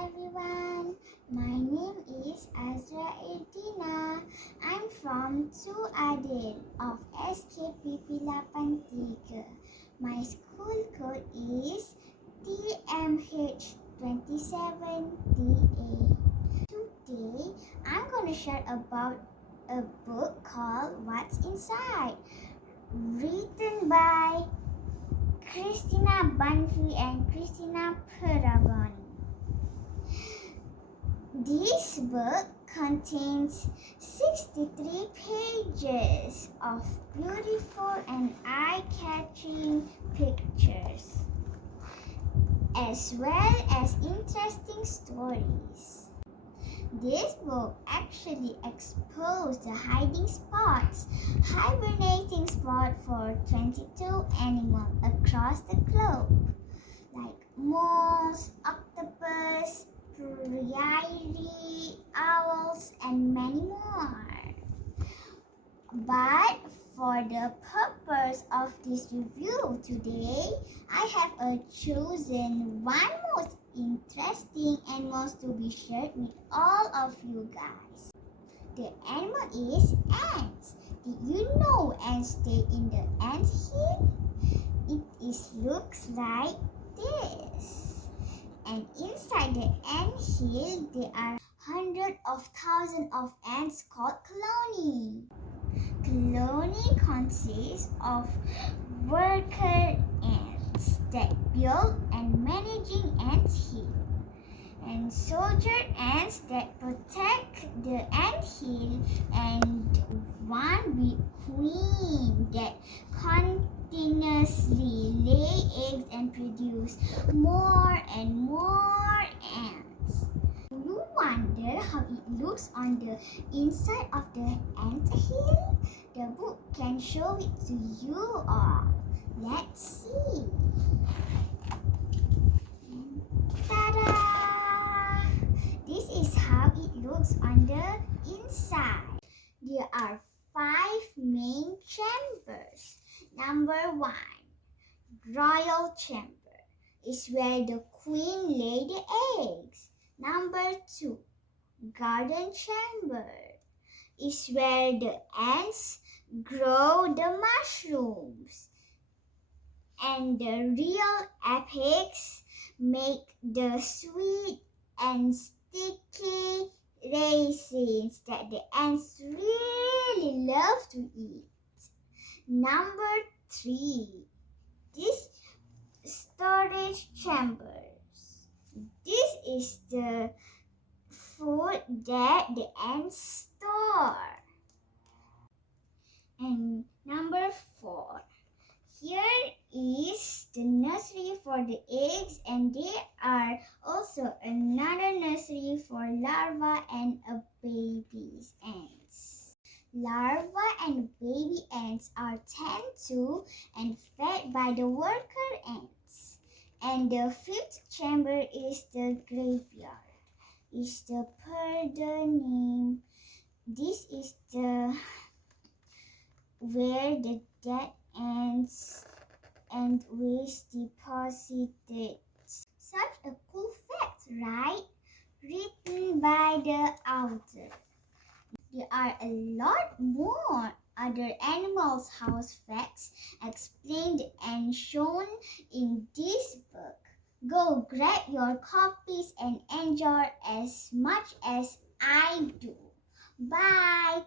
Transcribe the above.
everyone, my name is Azra Eirdeena. I'm from 2 Adil of SKPP 83. My school code is TMH27DA. Today, I'm going to share about a book called What's Inside, written by Christina Banfi and Christina Paragoni. This book contains 63 pages of beautiful and eye-catching pictures, as well as interesting stories. This book actually exposed the hiding spots, hibernating spot for 22 animals across the globe, like moles, octopus, prairie owls, and many more. But for the purpose of this review today, I have chosen one most interesting animals to be shared with all of you guys. The animal is ants. Did you know ants stay in the ant hill? Looks like this. And inside the ant hill, there are hundreds of thousands of ants called colony. Colony consists of worker ants that build and managing ant hill, and soldier ants that protect the ant hill, and one big queen that continuously lay eggs and produce more and more ants. Do you wonder how it looks on the inside of the ant hill? The book can show it to you all. Let's see. Ta-da! This is how it looks on the inside. There are 5 main chambers. Number 1, royal chamber, is where the queen lay the eggs. Number 2, garden chamber, is where the ants grow the mushrooms, and the real apex make the sweet and sticky raisins that the ants really love to eat. Number 3, this storage chambers. This is the food that the ants store. And number 4, here is the nursery for the eggs, and there are also another nursery for larvae and babies ants. Larvae and baby ants are tended to and fed by the worker ants. And the 5th chamber is the graveyard. Is the per the name. This is the where the dead ants and waste deposited. Such a cool fact, right? Written by the author. There are a lot more other animals' house facts explained and shown in this book. Go grab your copies and enjoy as much as I do. Bye!